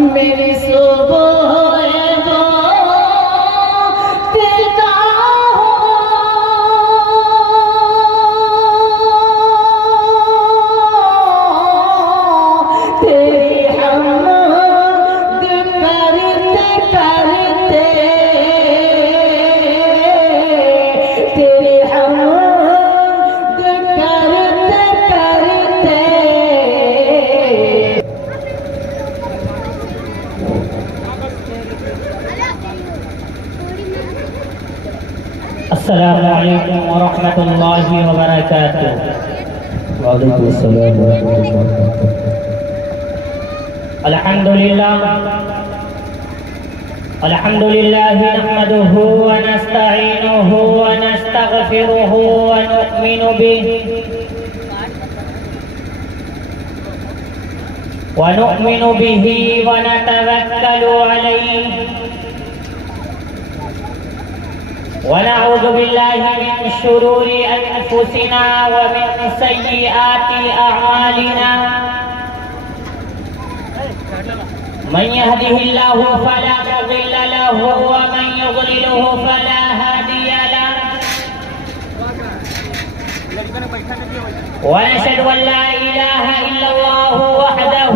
میری صبح السلام علیکم ورحمۃ اللہ وبرکاتہ۔ وعلیکم السلام ورحمۃ اللہ وبرکاتہ۔ الحمد للہ نحمده ونستعینه ونستغفره ونؤمن به ونتوکل علیہ ونعوذ باللہ من شرور انفسنا ومن سیئات اعمالنا من يهده الله فلا مضل له ومن يضلله فلا هادي له ونشهد ان لا اله الا الله وحده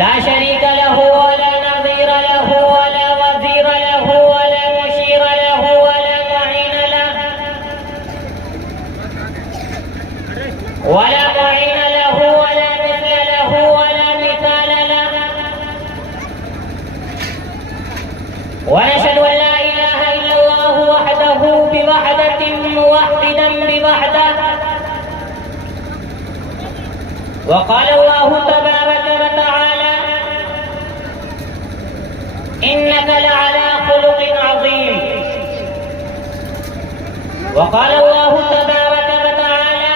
لا شريك له ولا نظير له ولا وزير له ولا مشير له ولا معين له ولا معين له ولا مثل له ولا مثال له ونشهد ان لا اله الا الله وحده بوحدة موحدا بوحده وقال الله تبارك وتعالى إنك لعلى خلق عظيم وقال الله تبارك وتعالى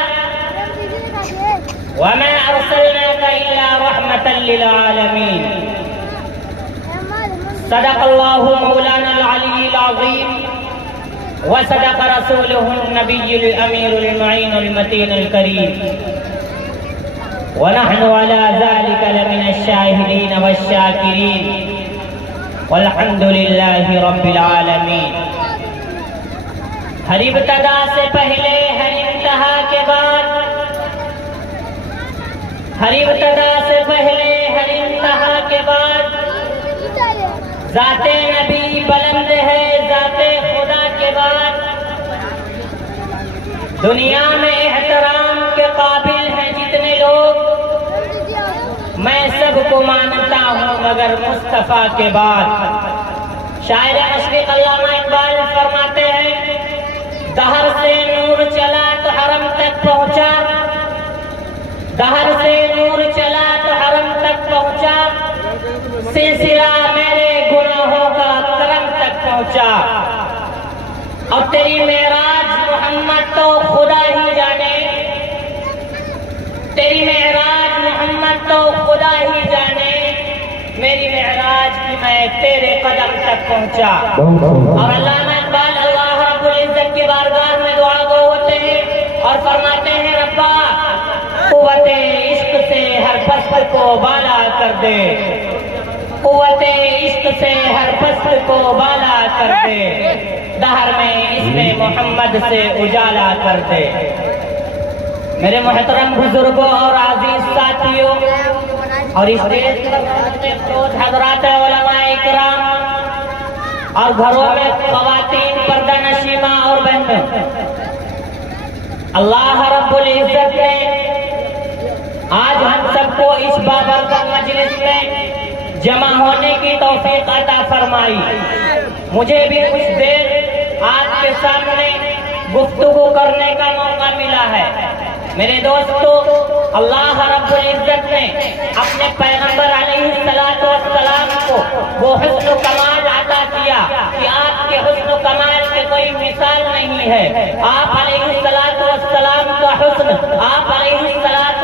وما أرسلناك إلا رحمة للعالمين صدق الله مولانا العلي العظيم وصدق رسوله النبي الأمير المعين المتين الكريم ونحن على ذلك لمن الشاهدين والشاكرين والحمد للہ رب العالمین۔ ہر ابتدا سے پہلے ہر انتہا کے بعد، ہر ابتدا سے پہلے ہر انتہا کے بعد ذات نبی بلند ہے، ذات خدا کے بعد دنیا میں احترام کے قابل ہیں جتنے لوگ، میں سب کو مانتا ہوں مگر مصطفیٰ کے بعد۔ شاعر مشرق علامہ اقبال فرماتے ہیں دہر سے نور چلا تو حرم تک پہنچا، دہر سے نور چلا تو حرم تک پہنچا، سلسلہ میرے گناہوں کا کرم تک پہنچا، اور تیری معراج محمد تو خدا ہی جانے، تیری معراج محمد تو خدا ہی جانے، میری معراج کی میں تیرے قدم تک پہنچا۔ اور علامہ اقبال اللہ رب العزت کی بارگاہ میں دعا گو ہوتے ہیں اور فرماتے ہیں ربا قوت عشق سے ہر پست کو بالا کر دے، قوت عشق سے ہر پست کو بالا کر دے، دہر میں اس میں محمد سے اجالا کر دے۔ میرے محترم بزرگوں اور عزیز ساتھیوں اور اسٹیج پر موجود حضرات علماء اکرام اور گھروں میں خواتین پردہ نشیمہ اور بہنیں، اللہ رب العزت نے آج ہم سب کو اس بابرکت مجلس میں جمع ہونے کی توفیق عطا فرمائی۔ مجھے بھی کچھ دیر آپ کے سامنے گفتگو کرنے کا موقع ملا ہے۔ میرے دوستو، اللہ رب العزت نے اپنے پیغمبر علیہ السلام کو وہ حسن و کمال عطا کیا کہ آپ کے حسن و کمال کے کوئی مثال نہیں ہے۔ آپ علیہ السلام کا حسن، آپ علیہ السلام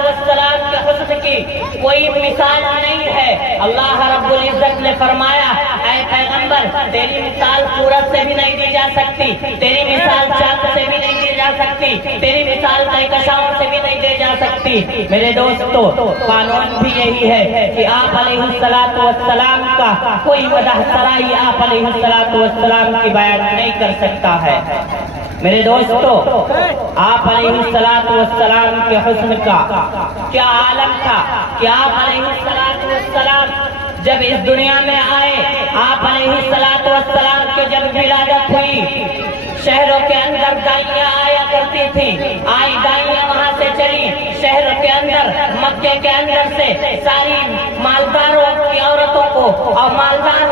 کے حسن کی کوئی مثال نہیں ہے۔ اللہ رب العزت نے فرمایا اے پیغمبر पैगंबर, तेरी मिसाल सूरज से भी नहीं दी जा सकती, तेरी मिसाल चांद से भी नहीं दी जा सकती, तेरी मिसाल कहकशाओं से भी नहीं दी जा सकती। मेरे दोस्तों, कानून भी यही है कि आप अलैहिस्सलातु वस्सलाम का कोई मदह सराई आप अलैहिस्सलातु वस्सलाम की बयान नहीं कर सकता है। मेरे दोस्तों, आप अलैहिस्सलातु वस्सलाम के हुस्न का क्या आलम था कि आप अलैहिस्सलातु वस्सलाम जब इस दुनिया में आए, आप अलैहिस्सलातु वस्सलाम के जब विलादत हुई, शहरों के अंदर गायें आया करती थी, आई गायें वहां से चली शहरों के अंदर, मक्के के अंदर से सारी मालदारों की औरतों को और मालदार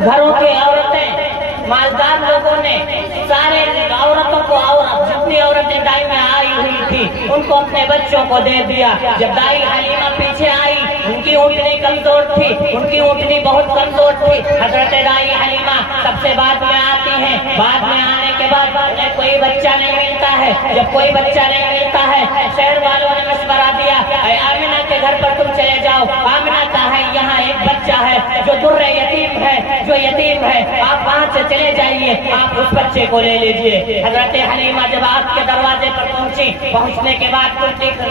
घरों की औरतें, मालदार लोगों ने सारे औरतों को, जितनी औरतें दाई में आई हुई थी उनको अपने बच्चों को दे दिया। जब दाई हलीमा पीछे आई, उनकी ऊँटनी कमजोर थी, उनकी ऊँटनी बहुत कमजोर थी। हजरत दाई हलीमा सबसे बाद में आती हैं, बाद में आने के बाद उन्हें कोई बच्चा नहीं मिलता है। जब कोई बच्चा नहीं मिलता है, शहर वालों ने मशवरा दिया, आमिना के घर पर तुम चले जाओ, आमिना का है यहाँ एक बच्चा है जो दुर्रे यतीम है, जो यतीम है, आप वहाँ से चले जाइए, आप उस बच्चे को ले लीजिए। हजरत हलीमा जब आपके दरवाजे पर पहुंची, पहुंचने के बाद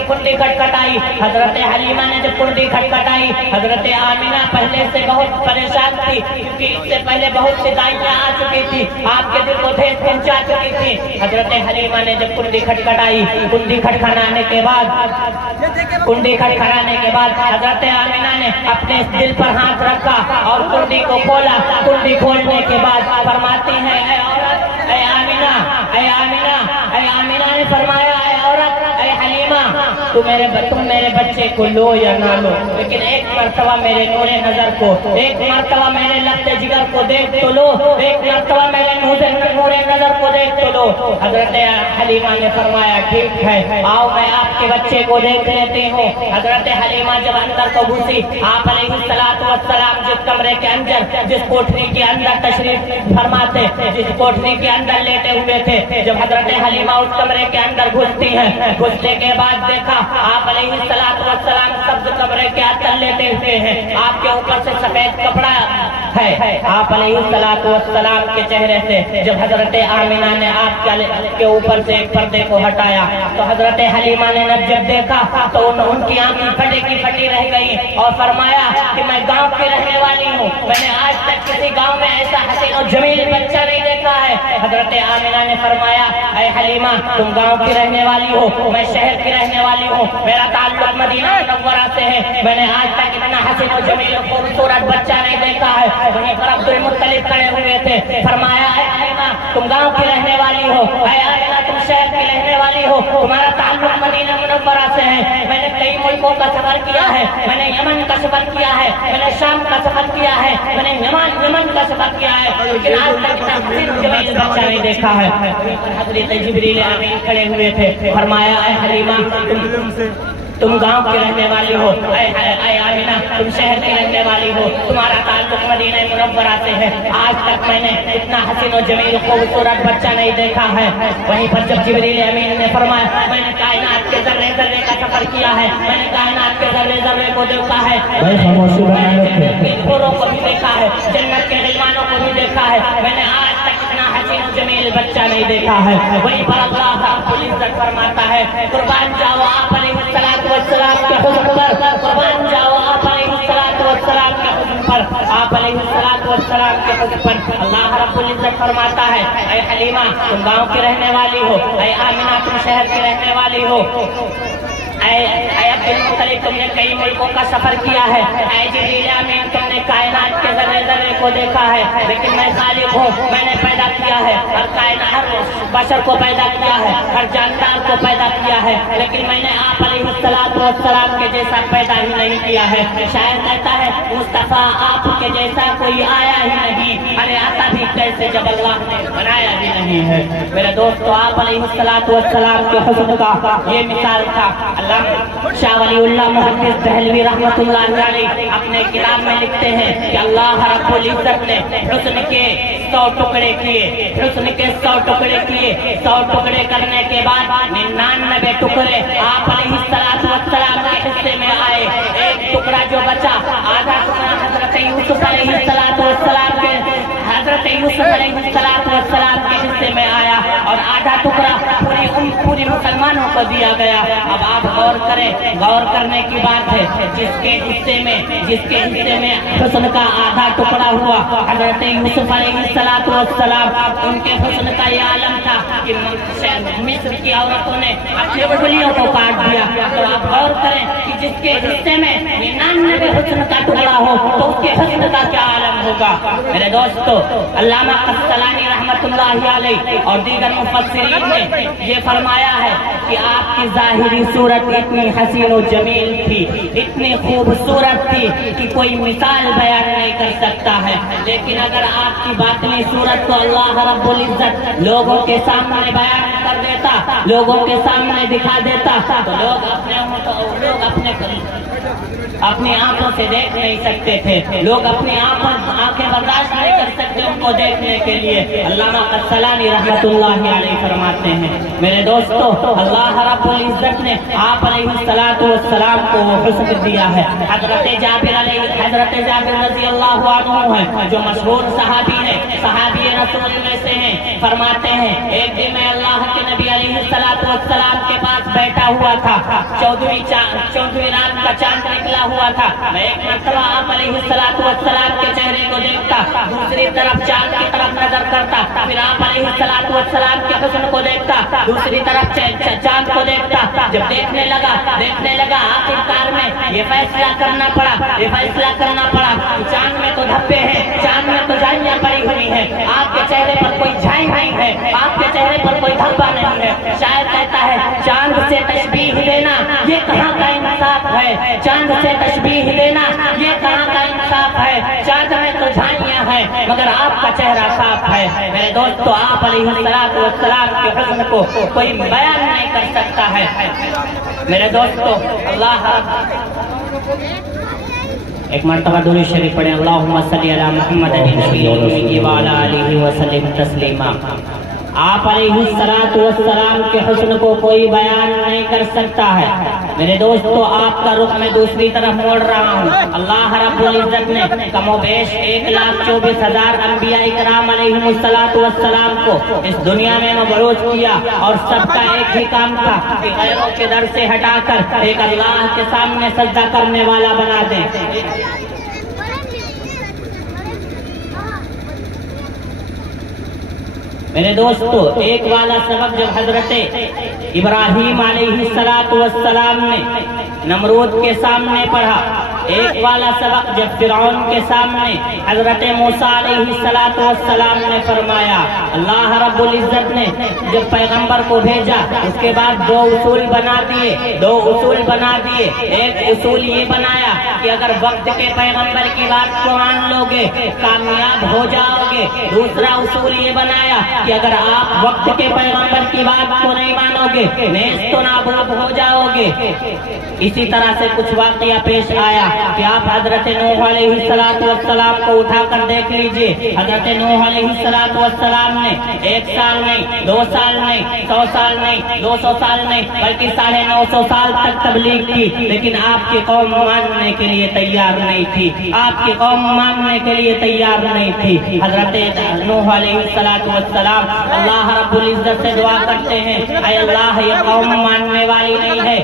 कुंडी खटखटाई। हजरत हलीमा ने जब कुंडी खटखटाई, हजरत आमिना पहले से बहुत परेशान थी, क्योंकि इससे पहले बहुत सी दाइयां आ चुकी थी, आपके दिल को ठेस पहुंचा चुकी थी। हजरत हलीमा ने जब कुंडी खटखटाई, कुंडी खटखटाने के बाद हजरत आमिना ने अपने दिल पर हाथ रखा और कुंडी को खोला। कुंडी खोलने के बाद फरमाती है, ऐ औरत, ऐ आमिना, ऐ आमिना, ऐ आमिना ने फरमाया, ऐ औरत, ऐ हलीमा, तुम मेरे बच्चे को लो या ना लो, लेकिन एक मर्तबा मेरे नूरे नजर को, एक मर्तबा मेरे लफ्ते जिगर को देख तो लो, एक मर्तबा मेरे नूरे नजर को देख तो लो। हजरत हलीमा ने फरमाया, ठीक है, आओ मैं आपके बच्चे को देख लेती हूँ। हजरत हलीमा जब अंदर को घुसी, आप अलैहिस्सलातु वस्सलाम जिस कमरे के अंदर, जिस कोठरी के अंदर तशरीफ फरमाते, जिस कोठरी के अंदर लेटे हुए थे, जब हजरत हलीमा उस कमरे के अंदर घुसती हैं, घुसने के बाद देखा आप अलैहिस्सलातु वस्सलाम सब्ज कमरे के अंदर लेटे हुए हैं, आपके ऊपर से सफेद कपड़ा है। आप अलैहिस्सलातु वस्सलाम के चेहरे से जब हजरत आमिना ने आपके ऊपर से एक पर्दे को हटाया, तो हजरत हलीमा ने जब देखा तो उनकी आंखें फटे की फटी रह गई और फरमाया कि मैं गांव की रहने वाली हूँ, मैंने आज तक किसी गांव में ऐसा हसीन और जमील बच्चा नहीं देखा है। हजरत आमिना ने फरमाया, ऐ हलीमा, तुम गांव की रहने वाली हो, मैं शहर की रहने वाली हूँ, मेरा ताल्लुक मदीना मुनव्वरा से है, मैंने आज तक इतना हसीन और जमील और खूबसूरत बच्चा नहीं देखा है। वहीं पर अब्दुल मुत्तलिब खड़े हुए थे, फरमाया, ऐ हलीमा, तुम गांव की रहने वाली हो, ऐ आमिना, तुम शहर की रहने वाली हो, तुम्हारा ताल्लुक मदीना मुनव्वरा से है। मैंने कई मुल्कों का सफर किया है, मैंने यमन का सफर किया है, मैंने शाम का सफर किया है, मैंने यमन का सफर किया है, लेकिन आज तक इतना हसीन जमील बच्चा नहीं देखा है। हजरत जिब्रील अमीन खड़े हुए थे, फरमाया, ऐ हलीमा, तुम गांव की रहने वाली हो, ऐ आमिना, तुम शहर की रहने वाली हो, तुम्हारा ताल्लुक मदीना मुनव्वरा से है, आज तक मैंने इतना हसीन और जमील खूबसूरत बच्चा नहीं देखा है। वहीं पर जब जिब्रील अमीन ने फरमाया, मैंने कायनात के जर्रे जर्रे का सफर किया है, मैंने कायनात के जर्रे जर्रे को देखा है, हूरों को भी देखा है, जन्नत के गिलमानों को भी देखा है, मैंने आज तक इतना हसीन और जमील बच्चा नहीं देखा है। वहीं पर अल्लाह रब्बुल इज्जत फरमाता है, कुर्बान जाओ आप अलैहिस्सलातु वस्सलाम के हुस्न पर, कुर्बान जाओ आप अलैहिस्सलातु वस्सलाम के हुस्न पर, आप अलैहिस्सलातु वस्सलाम के हुस्न पर। अल्लाह रब्बुल इज्जत फरमाता है, ऐ हलीमा, तुम गांव की रहने वाली हो, ऐ आमिना, तुम शहर की रहने वाली हो, ऐ अब्दुल मुत्तलिब, तुमने कई मुल्कों का सफर किया है, ऐ जिब्रील अमीन, तुमने कायनात के जर्रे जर्रे को देखा है, लेकिन मैं खालिक हूँ, मैंने पैदा किया है, हर बशर को पैदा किया है, हर जानदार को पैदा किया है, लेकिन मैंने आप अलैहिस्सलातु वस्सलाम के जैसा पैदा ही नहीं किया है। शायर कहता है, मुस्तफा आपके जैसा कोई आया ही नहीं, अरे आता भी कैसे जब अल्लाह ने बनाया ही नहीं है। मेरे दोस्तों, आप अलैहिस्सलातु वस्सलाम के हुस्न का ये मिसाल था। शाह वलीउल्लाह मुहद्दिस दहलवी रहमतुल्लाह अलैह अपने किताब में लिखते हैं कि अल्लाह रब्बुल इज्जत ने हुस्न के 100 टुकड़े किए, हुस्न के 100 टुकड़े किए, 100 टुकड़े करने के बाद 99 टुकड़े आप अलैहिस्सलातु वस्सलाम के हिस्से में आए। एक टुकड़ा जो बचा, आधा टुकड़ा हजरत यूसुफ अलैहिस्सलातु वस्सलाम के यूसुफ अलैहिस्सलाम के हिस्से में आया और आधा टुकड़ा पूरी मुसलमानों को दिया गया। अब आप गौर करें, गौर करने की बात है, जिसके हिस्से में हुस्न का आधा टुकड़ा हुआ, हजरत यूसुफ अलैहिस्सलाम, उनके हुस्न का ये आलम था कि मिस्र की औरतों ने अपनी उंगलियों को काट दिया। तो आप गौर करें कि जिसके हिस्से में 99 हुस्न का टुकड़ा हो तो उसके हुस्न का क्या आलम होगा। मेरे दोस्तों, अल्लामा कस्सलानी रहमतुल्लाहि अलैह और दीगर मुफस्सिरीन ने ये फरमाया है कि आपकी ज़ाहिरी सूरत इतनी हसीन और जमील थी, इतनी खूबसूरत थी कि कोई मिसाल बयान नहीं कर सकता है। लेकिन अगर आपकी बातनी सूरत को अल्लाह रब्बुल इज्जत लोगों के सामने बयान कर देता, लोगों के सामने दिखा देता, तो लोग अपनी आंखों से देख नहीं सकते थे, लोग अपनी आंखें बर्दाश्त नहीं कर सकते उनको देखने के लिए। अल्लामा कस्सलानी रहमतुल्लाहि अलैह फरमाते हैं, मेरे दोस्तों, अल्लाह रब्बुल इज्जत ने आप अलैहिस्सलातु वस्सलाम को वो हुस्न दिया है। हजरत जाबिर रज़ियल्लाहु अन्हु है, जो मशहूर सहाबी है, सहाबी रसूल में से हैं, फरमाते हैं एक दिन मैं अल्लाह के नबी अलैहिस्सलातु वस्सलाम के पास बैठा हुआ था, चौदहवीं रात का चांद निकला हुआ था। मैं एक मरतबा आप अलैहिस्सलातु वस्सलाम के चेहरे को देखता, दूसरी तरफ चांद की तरफ नजर करता, फिर आप अलैहिस्सलातु वस्सलाम के हुस्न को देखता, दूसरी तरफ चांद को देखता। जब देखने लगा आखिरकार में ये फैसला करना पड़ा चांद में तो धब्बे हैं, चांद में तो झाइयां पड़ी हुई हैं, आपके चेहरे पर कोई झाई नहीं है, आपके चेहरे पर कोई धब्बा नहीं है। शायद कहता है चांद से तशबीह देना ये कहाँ का इंसाफ है, चांद से तशबीह देना ये कहाँ का इंसाफ है। चांद में तो झाइयां हैं मगर आपका चेहरा साफ है। मेरे दोस्तों, आप अलैहिस्सलातु वस्सलाम के हुस्न को कोई बयान नहीं कर सकता है। मेरे दोस्तों, अल्लाह एक मरतबा दुरूद शरीफ पढ़ें, अल्लाहुम्मा सल्ली अला मुहम्मद नबी व अला आलिहि व सल्लिम तस्लीमा। आप अलैहिस्सलातु वस्सलाम के हुस्न को कोई बयान नहीं कर सकता है। मेरे दोस्तों, आपका रुख मैं दूसरी तरफ मोड़ रहा हूँ। अल्लाह रब्बुल इज्जत ने कमोबेश 1,24,000 अंबिया इकराम अलैहिमुस्सलातु वस्सलाम को इस दुनिया में मबरूज किया और सबका एक ही काम था कि गैरों के दर से हटाकर एक अल्लाह के सामने सजदा करने वाला बना दे। मेरे दोस्तों, एक वाला सबक जब हजरत इब्राहीम अलैहिस्सलातु वस्सलाम ने नमरूद के सामने पढ़ा, एक वाला सबक जब फिरौन के सामने हजरत मूसा अलैहिस्सलातु वस्सलाम ने फरमाया। अल्लाह रब्बुल इज्जत ने जब पैगंबर को भेजा उसके बाद दो उसूल बना दिए। एक उसूल ये बनाया कि अगर वक्त के पैगंबर की बात को मान लोगे कामयाब हो जाओगे। दूसरा उसूल ये बनाया कि अगर आप वक्त के पैगंबर की बात को नहीं मानोगे नेस्त नाबूद हो जाओगे। इसी तरह से कुछ वाकया पेश आया कि आप हजरत नूह अलैहिस्सलातु वस्सलाम को उठाकर देख लीजिए। हजरत नूह अलैहिस्सलातु वस्सलाम ने 1 साल नहीं, 2 साल नहीं, 100 साल नहीं, 200 साल नहीं, बल्कि 950 साल तक तबलीग की, लेकिन आपकी कौम मानने के लिए तैयार नहीं थी। हजरत नूह अलैहिस्सलातु वस्सलाम अल्लाह रब्बुल इज्जत से दुआ करते हैं, ऐ अल्लाह ये कौम मानने वाली नहीं है,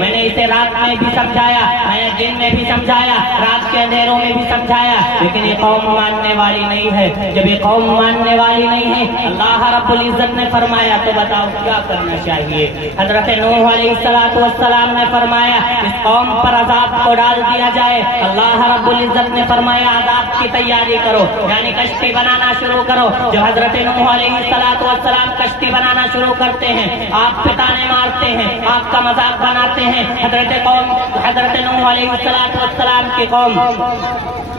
मैंने इसे रात में भी समझाया, मैंने दिन में भी समझाया, रात के अंधेरों में भी समझाया, लेकिन ये कौम मानने वाली नहीं है। जब ये कौम मानने वाली नहीं है, अल्लाह रब्बुल इज्जत ने फरमाया तो बताओ क्या करना चाहिए। हजरत नूह अलैहिस्सलातु वस्सलाम ने फरमाया इस कौम पर अजाब को डाल दिया जाए। अल्लाह रब्बुल इज्जत ने फरमाया अजाब की तैयारी करो, यानी कश्ती बनाना शुरू करो। जब हजरत नूह अलैहिस्सलातु वस्सलाम कश्ती बनाना शुरू करते हैं, आप पे ताने मारते हैं, आपका मजाक बनाते हैं। हजरत नूह अलैहिस्सलातु वस्सलाम की कौम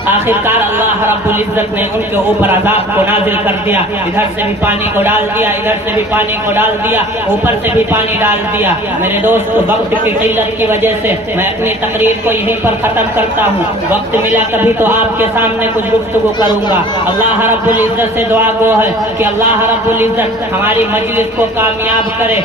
आखिरकार अल्लाह रब्बुल इज्जत ने उनके ऊपर अजाब को नाजिल कर दिया। इधर से भी पानी को डाल दिया, इधर से भी पानी को डाल दिया, ऊपर से भी पानी डाल दिया। मेरे दोस्त, वक्त की किल्लत की वजह से मैं अपनी तकरीर को यहीं पर खत्म करता हूँ। वक्त मिला कभी तो आपके सामने कुछ गुफ्तगू करूंगा। अल्लाह रब्बुल इज्जत से दुआ गो है कि अल्लाह रब्बुल इज्जत हमारी मजलिस को कामयाब करे।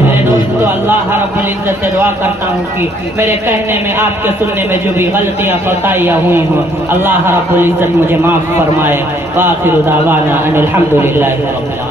मेरे दोस्तों, अल्लाह रब्बुल इज्जत से दुआ करता हूँ कि मेरे कहने में आपके सुनने में जो भी गलत غلطیاں خطائیاں ہوئی ہوں اللہ رب العزت مجھے معاف فرمائے. وآخر دعوانا ان الحمد للہ رب العالمین.